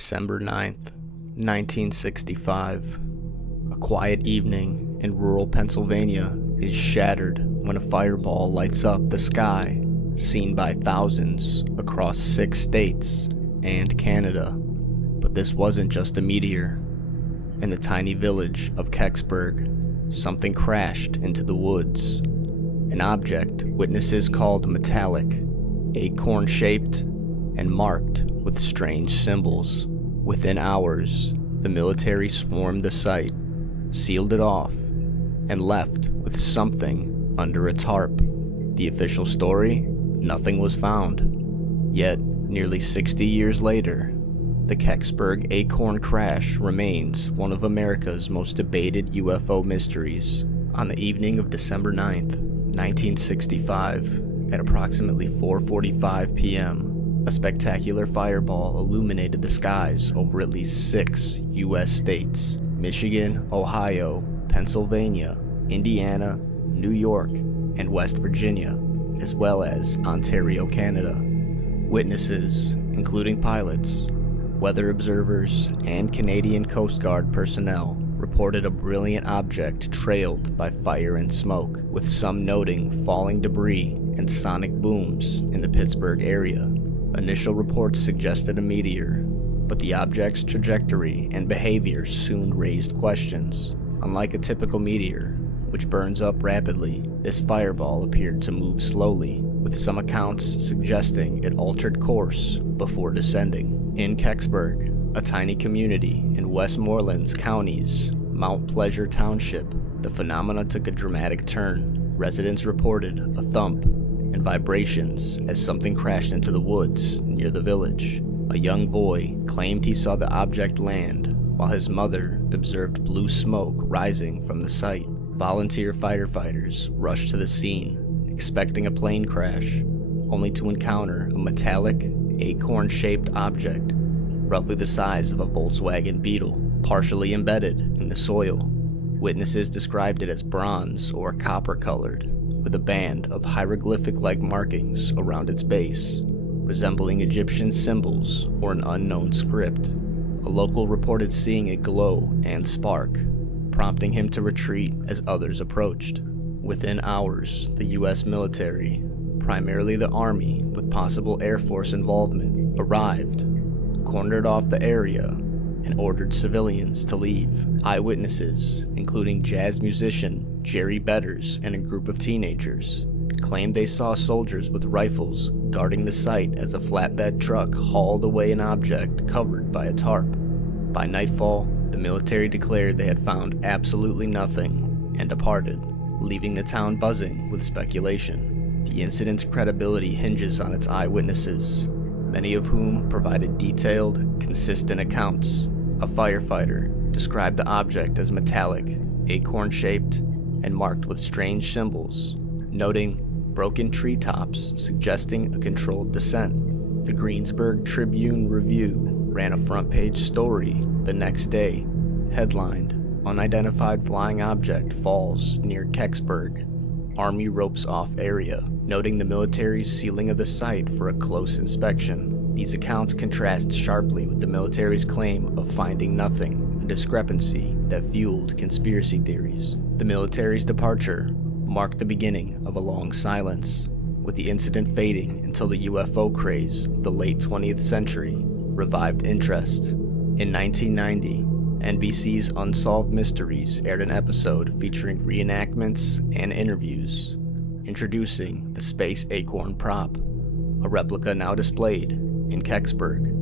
December 9th, 1965. A quiet evening in rural Pennsylvania is shattered when a fireball lights up the sky, seen by thousands across 6 states and Canada. But this wasn't just a meteor. In the tiny village of Kecksburg, something crashed into the woods. An object witnesses called metallic, acorn-shaped, and marked with strange symbols. Within hours, the military swarmed the site, sealed it off, and left with something under a tarp. The official story? Nothing was found. Yet, nearly 60 years later, the Kecksburg acorn crash remains one of America's most debated UFO mysteries. On the evening of December 9th, 1965, at approximately 4:45 p.m., a spectacular fireball illuminated the skies over at least 6 U.S. states: Michigan, Ohio, Pennsylvania, Indiana, New York, and West Virginia, as well as Ontario, Canada. Witnesses, including pilots, weather observers, and Canadian Coast Guard personnel, reported a brilliant object trailed by fire and smoke, with some noting falling debris and sonic booms in the Pittsburgh area. Initial reports suggested a meteor, but the object's trajectory and behavior soon raised questions. Unlike a typical meteor, which burns up rapidly, this fireball appeared to move slowly, with some accounts suggesting it altered course before descending. In Kecksburg, a tiny community in Westmoreland County's Mount Pleasure Township, the phenomena took a dramatic turn. Residents reported a thump and vibrations as something crashed into the woods near the village. A young boy claimed he saw the object land, while his mother observed blue smoke rising from the site. Volunteer firefighters rushed to the scene, expecting a plane crash, only to encounter a metallic, acorn-shaped object, roughly the size of a Volkswagen Beetle, partially embedded in the soil. Witnesses described it as bronze or copper-colored, with a band of hieroglyphic-like markings around its base, resembling Egyptian symbols or an unknown script. A local reported seeing a glow and spark, prompting him to retreat as others approached. Within hours, the U.S. military, primarily the Army with possible Air Force involvement, arrived, cornered off the area, and ordered civilians to leave. Eyewitnesses, including jazz musician Jerry Betters and a group of teenagers, claimed they saw soldiers with rifles guarding the site as a flatbed truck hauled away an object covered by a tarp. By nightfall, the military declared they had found absolutely nothing and departed, leaving the town buzzing with speculation. The incident's credibility hinges on its eyewitnesses, many of whom provided detailed, consistent accounts. A firefighter described the object as metallic, acorn-shaped, and marked with strange symbols, noting broken treetops suggesting a controlled descent. The Greensburg Tribune-Review ran a front-page story the next day, headlined, "Unidentified Flying Object Falls Near Kecksburg. Army Ropes Off Area," noting the military's sealing of the site for a close inspection. These accounts contrast sharply with the military's claim of finding nothing, a discrepancy that fueled conspiracy theories. The military's departure marked the beginning of a long silence, with the incident fading until the UFO craze of the late 20th century revived interest. In 1990, NBC's Unsolved Mysteries aired an episode featuring reenactments and interviews, introducing the space acorn prop, a replica now displayed in Kecksburg.